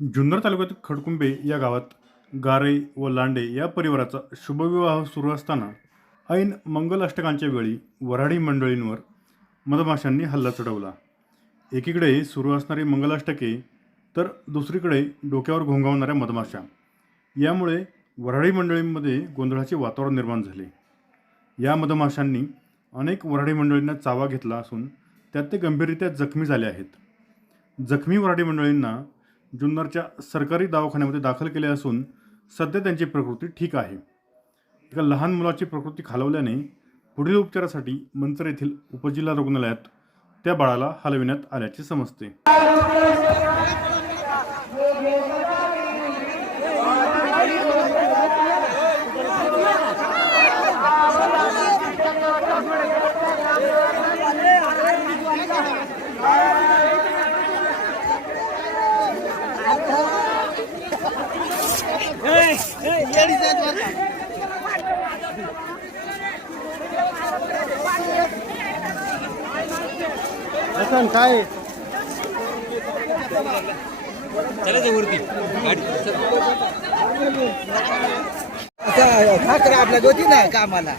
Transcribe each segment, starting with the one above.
जुन्नर तालुक्यातील खडकुंबे या गावात गारे व लांडे या परिवाराचा शुभविवाह सुरू असताना ऐन मंगलाष्टकांच्या वेळी वऱ्हाडी मंडळींवर मधमाशांनी हल्ला चढवला. एकीकडे सुरू असणारी मंगलाष्टके तर दुसरीकडे डोक्यावर घोंगावणाऱ्या मधमाशा. यामुळे वऱ्हाडी मंडळींमध्ये गोंधळाचे वातावरण निर्माण झाले. या मधमाशांनी अनेक वऱ्हाडी मंडळींना चावा घेतला असून त्यात ते गंभीररित्या जखमी झाले आहेत. जखमी वऱ्हाडी मंडळींना जुन्नरच्या सरकारी दवाखान्यामध्ये दाखल केले असून सध्या त्यांची प्रकृती ठीक आहे. एका लहान मुलाची प्रकृती खालवल्याने पुढील उपचारासाठी मंचर येथील उपजिल्हा रुग्णालयात त्या बाळाला हलविण्यात आल्याचे समजते. असं काय? चालायचं वरती. ठाकरे आपल्या होती ना कामाला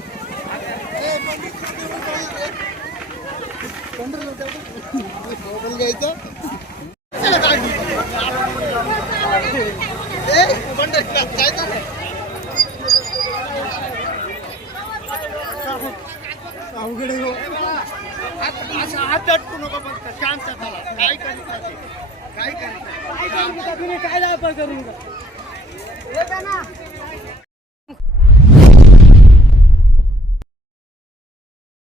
अवघड हो. हात अटकू नको फक्त शांत झाला काय करायचं ते? काय करायचं काय करू नका तुम्ही काय लाभ करू नका